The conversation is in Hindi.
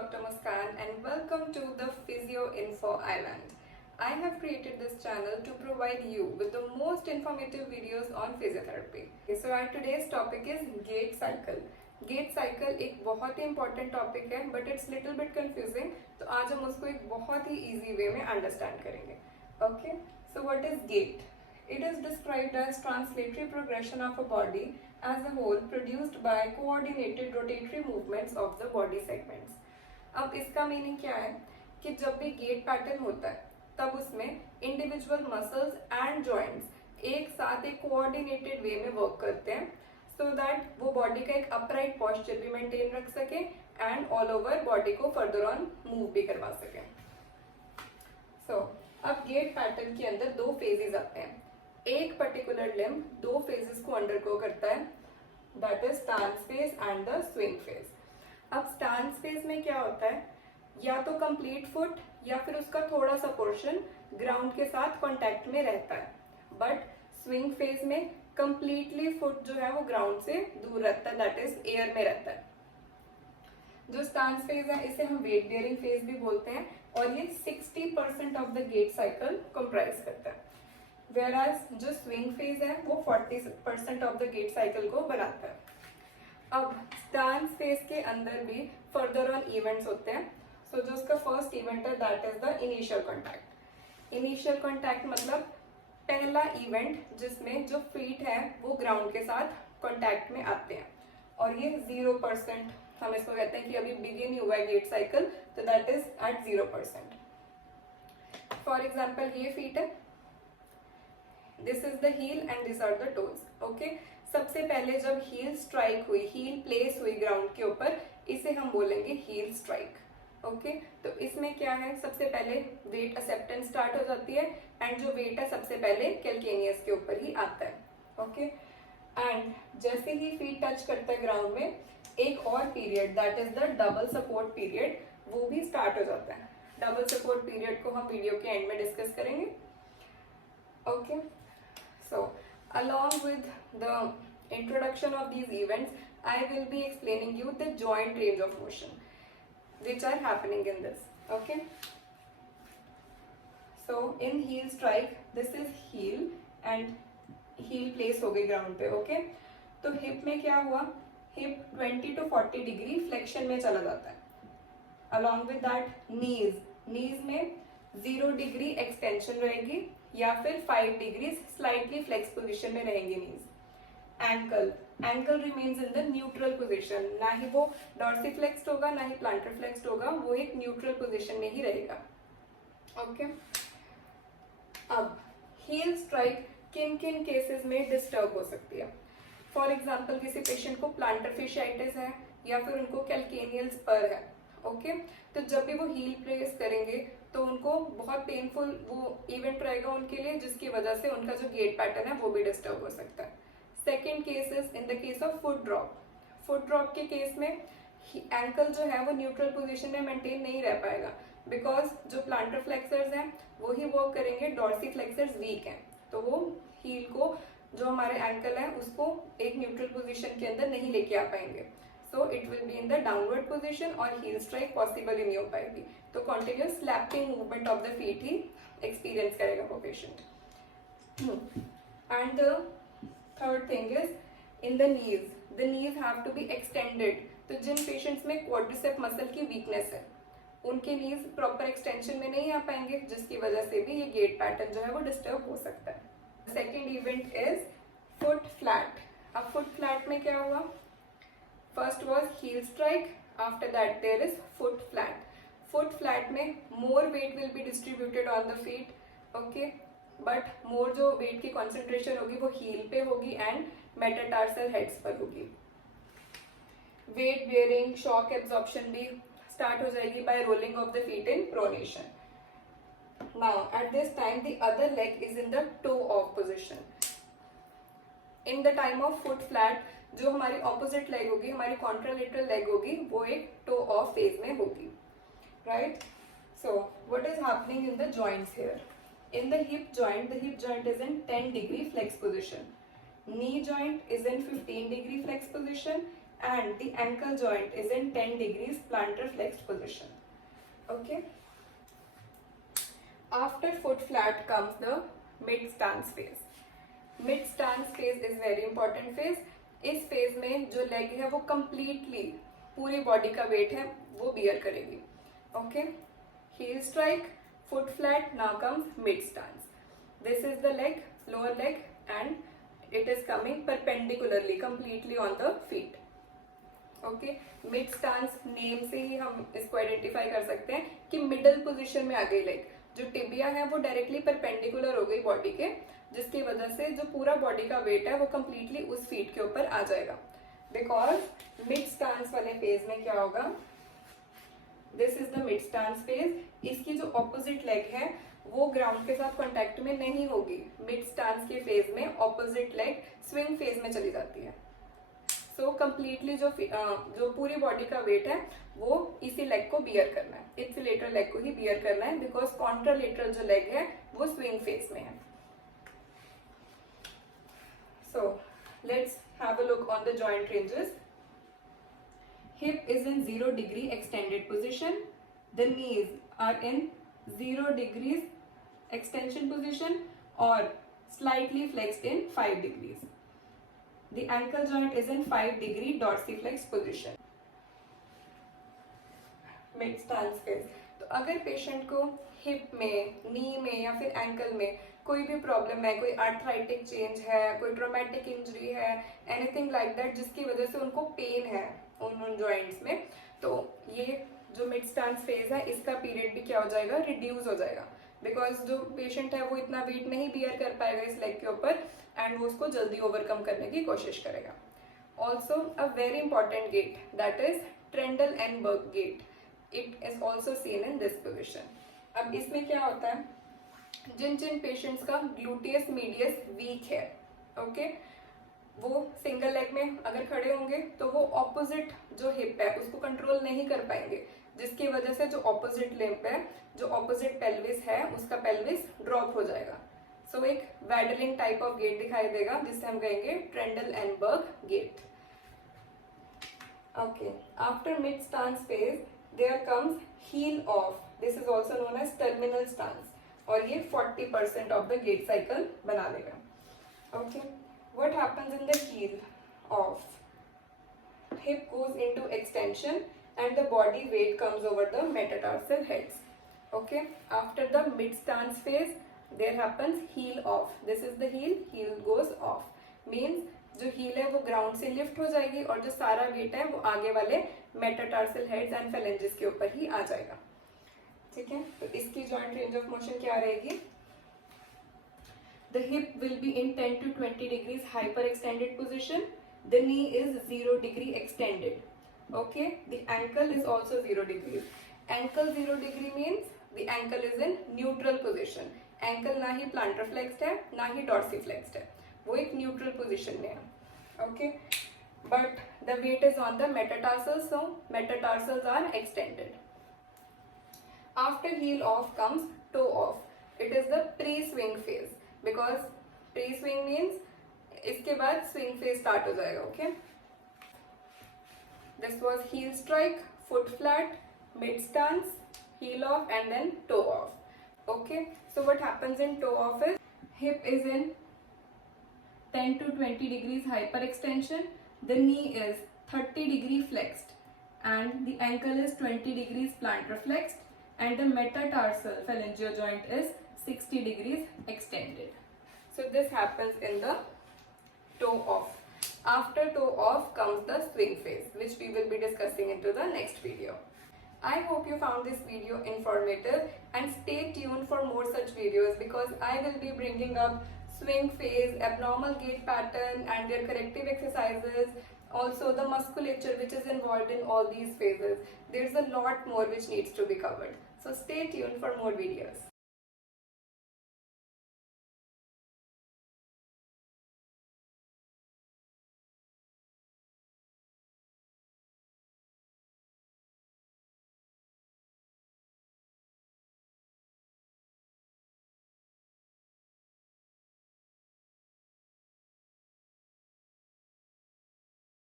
Dr. Muskan and welcome to the Physio Info Island. I have created this channel to provide you with the most informative videos on physiotherapy. So our today's topic is gait cycle. Gait cycle एक बहुत ही important topic है but it's little bit confusing. तो आज हम उसको एक बहुत ही easy way में understand करेंगे. Okay, so what is gait? It is described as translatory progression of a body as a whole produced by coordinated rotatory movements of the body segments. अब इसका मीनिंग क्या है कि जब भी गेट पैटर्न होता है तब उसमें इंडिविजुअल मसल्स एंड जॉइंट्स एक साथ एक कोऑर्डिनेटेड वे में वर्क करते हैं सो दैट वो बॉडी का एक अपराइट पॉस्चर भी मेंटेन रख सके एंड ऑल ओवर बॉडी को फर्दर ऑन मूव भी करवा सके. अब गेट पैटर्न के अंदर दो फेजेस आते हैं. एक पर्टिकुलर लिम्ब दो फेजेस को अंडरगो करता है, that is stance phase and the swing phase. अब स्टांस फेज में क्या होता है, या तो कंप्लीट फुट या फिर उसका थोड़ा सा पोर्शन ग्राउंड के साथ कांटेक्ट में रहता है, बट स्विंग फेज में कंप्लीटली फुट जो है वो ग्राउंड से दूर रहता है, दैट इज एयर में रहता है. जो स्टांस फेज है इसे हम वेट बियरिंग फेज भी बोलते हैं और ये 60% of the gait cycle comprise करता है. वेराज जो स्विंग फेज है वो 40% ऑफ द गेट साइकिल को बनाता है. अब स्टांस फेज के अंदर भी फर्दर ऑन इवेंट्स होते हैं. सो जो उसका फर्स्ट इवेंट है that is the initial contact. Initial contact मतलब पहला इवेंट जिसमें जो फीट है वो ग्राउंड के साथ कॉन्टैक्ट में आते हैं और ये 0%. हम इसको कहते हैं कि अभी बिगिन हुआ है गेट साइकिल तो that is at 0%. For example ये फीट है, this is the heel and this are the toes. Okay, सबसे पहले जब हील स्ट्राइक हुई, हील प्लेस हुई ग्राउंड के ऊपर, इसे हम बोलेंगे हील स्ट्राइक. ओके, तो इसमें क्या है, सबसे पहले वेट एक्सेप्टेंस स्टार्ट हो जाती है एंड जो वेट है सबसे पहले कैल्केनियस के ऊपर ही आता है. ओके, एंड जैसे ही फीट टच करता है ग्राउंड में एक और period that is the double support period वो भी स्टार्ट हो जाता है. डबल सपोर्ट पीरियड को हम वीडियो के एंड में डिस्कस करेंगे. Okay, so along with the introduction of these events I will be explaining you the joint range of motion which are happening in this. Okay, so in heel strike this is heel and heel place हो गई ground पे. Okay, तो hip में क्या हुआ, hip 20 to 40 डिग्री फ्लेक्शन में चला जाता है. along with that knees में 0 डिग्री एक्सटेंशन रहेगी या फिर 5 डिग्री स्लाइटली फ्लेक्स पोजीशन में रहेंगे knees. Ankle remains in the neutral position, ना ही वो डॉर्सीफ्लेक्स्ड होगा ना ही प्लांटर फ्लेक्स्ड होगा, वो एक न्यूट्रल पोजीशन में ही रहेगा. ओके, अब हील स्ट्राइक किन किन केसेस में डिस्टर्ब हो सकती है. फॉर एग्जाम्पल किसी पेशेंट को प्लांटर फेशियाइटिस है या फिर उनको कैल्केनियल स्पर है. ओके, तो जब भी वो हील प्लेस करेंगे तो उनको बहुत पेनफुल वो इवेंट रहेगा उनके लिए, जिसकी वजह से उनका जो गेट पैटर्न है वो भी डिस्टर्ब हो सकता है. Second case is in the case of foot drop. Foot drop के केस में एंकल जो है वो न्यूट्रल पोजीशन में मेंटेन नहीं रह पाएगा बिकॉज जो प्लांटर फ्लेक्सर्स हैं वो ही वर्क करेंगे, डॉर्सी फ्लेक्सर्स वीक हैं, तो वो हील को जो हमारे एंकल है उसको एक न्यूट्रल पोजीशन के अंदर नहीं लेके आ पाएंगे. So it will be in the downward position और heel strike possible ही नहीं हो पाएगी. तो continuous slapping movement of the feet he experience करेगा वो patient. And the third thing is in the knees. The knees have to be extended. तो जिन patients में quadricep muscle की weakness है उनके knees proper extension में नहीं आ पाएंगे, जिसकी वजह से भी ये gait pattern जो है वो disturb हो सकता है. Second event is foot flat. अब foot flat में क्या हुआ, first was heel strike, after that there is foot flat. Foot flat में more weight will be distributed on the feet. Okay, but more जो weight की concentration होगी वो heel पे होगी and metatarsal heads पर होगी. Weight bearing, shock absorption भी start हो जाएगी by rolling of the feet in pronation. Now at this time the other leg is in the toe off position. In the time of foot flat जो हमारी ऑपोजिट लेग होगी, हमारी कॉन्ट्रालेटरल लेग होगी, वो एक टो ऑफ फेज में होगी. Right, so what is happening in the joints here. In the hip joint is in 10 degree flex position. Knee joint is in 15 degree flex position and the ankle joint is in 10 degrees plantar flexed position. Okay. After foot flat comes the mid stance phase. Mid stance phase is very important phase. इस फेज में जो लेग है वो completely पूरी बॉडी का वेट है वो बियर करेगी. Okay. heel strike, foot flat, now comes mid stance. This is the leg, lower leg, and it is coming perpendicularly completely on the feet. Okay. Mid stance name से ही हम इसको आइडेंटिफाई कर सकते हैं कि मिडल पोजीशन में आ गई लेग. जो टिबिया है वो डायरेक्टली परपेंडिकुलर हो गई बॉडी के, जिसकी वजह से जो पूरा बॉडी का वेट है वो कंप्लीटली उस फीट के ऊपर आ जाएगा. बिकॉज मिड स्टांस वाले फेज में क्या होगा, this is the mid stance phase. इसकी जो ऑपोजिट लेग है वो ग्राउंड के साथ कांटेक्ट में नहीं होगी. मिड स्टांस के फेज में ऑपोजिट लेग स्विंग फेज में चली जाती है. सो कंप्लीटली जो पूरी बॉडी का वेट है वो इसी लेग को बियर करना है, इप्सिलेटरल लेग को ही बियर करना है, बिकॉज कॉन्ट्रालेटरल जो लेग है वो स्विंग फेज में है. So let's have a look on the joint ranges. Hip is in 0 degree extended position. The knees are in 0 degrees extension position or slightly flexed in 5 degrees. The ankle joint is in 5 degree dorsiflex position. Mid stance phase. तो अगर पेशेंट को हिप में, नी में या फिर एंकल में कोई भी प्रॉब्लम है, कोई आर्थराइटिक चेंज है, कोई ट्रोमेटिक इंजरी है, एनीथिंग लाइक दैट, जिसकी वजह से उनको पेन है उन जॉइंट्स में, तो ये जो मिड स्टांस फेज है इसका पीरियड भी क्या हो जाएगा, रिड्यूस हो जाएगा. बिकॉज जो पेशेंट है वो इतना वेट नहीं बियर कर पाएगा इस लेग के ऊपर एंड वो उसको जल्दी ओवरकम करने की कोशिश करेगा. Also a very important gait that is Trendelenburg gait. It is also seen in this position. अब इसमें क्या होता है, जिन जिन पेशेंट्स का ग्लूटियस मीडियस वीक है, ओके, वो सिंगल लेग में अगर खड़े होंगे तो वो ऑपोजिट जो हिप है उसको कंट्रोल नहीं कर पाएंगे, जिसकी वजह से जो ऑपोजिट लिम्ब है, जो ऑपोजिट पेल्विस है, उसका पेल्विस ड्रॉप हो जाएगा. सो एक वैडलिंग टाइप ऑफ गेट दिखाई देगा जिससे हम कहेंगे Trendelenburg gait. Okay. After mid stance phase there comes heel off. This is also known as terminal stance और ये 40% ऑफ द गेट साइकिल बना देगा. Okay. What happens in the heel off, hip goes into extension and the body weight comes over the metatarsal heads. Okay. After the mid stance phase there happens heel off. This is the heel, heel goes off. Means जो heel है वो ग्राउंड से लिफ्ट हो जाएगी और जो सारा वेट है वो आगे वाले मेटाटार्सल हेड्स एंड फेलेंजेस के ऊपर ही आ जाएगा. ठीक है. तो इसकी जॉइंट रेंज ऑफ मोशन क्या रहेगी, the hip will be in 10 to 20 degrees hyper extended position. The knee is 0 degree extended. Okay. The ankle is also 0 degrees. Ankle 0 degree means the ankle is in neutral position. Ankle ना ही plantar flexed है ना ही dorsiflexed है, वो एक neutral position में है. Okay. But the weight is on the metatarsals, so metatarsals are extended. After heel off comes toe off. It is the pre-swing phase because pre-swing means इसके बाद swing phase start हो जाएगा. Okay. This was heel strike, foot flat, mid stance, heel off and then toe off. Okay. So what happens in toe off is hip is in 10 to 20 degrees hyperextension. The knee is 30 degree flexed and the ankle is 20 degrees plantar flexed and the metatarsal phalangeal joint is 60 degrees extended. So this happens in the toe off. After toe off comes the swing phase, which we will be discussing into the next video. I hope you found this video informative and stay tuned for more such videos because I will be bringing up swing phase, abnormal gait pattern and their corrective exercises, also the musculature which is involved in all these phases. There's a lot more which needs to be covered. So stay tuned for more videos.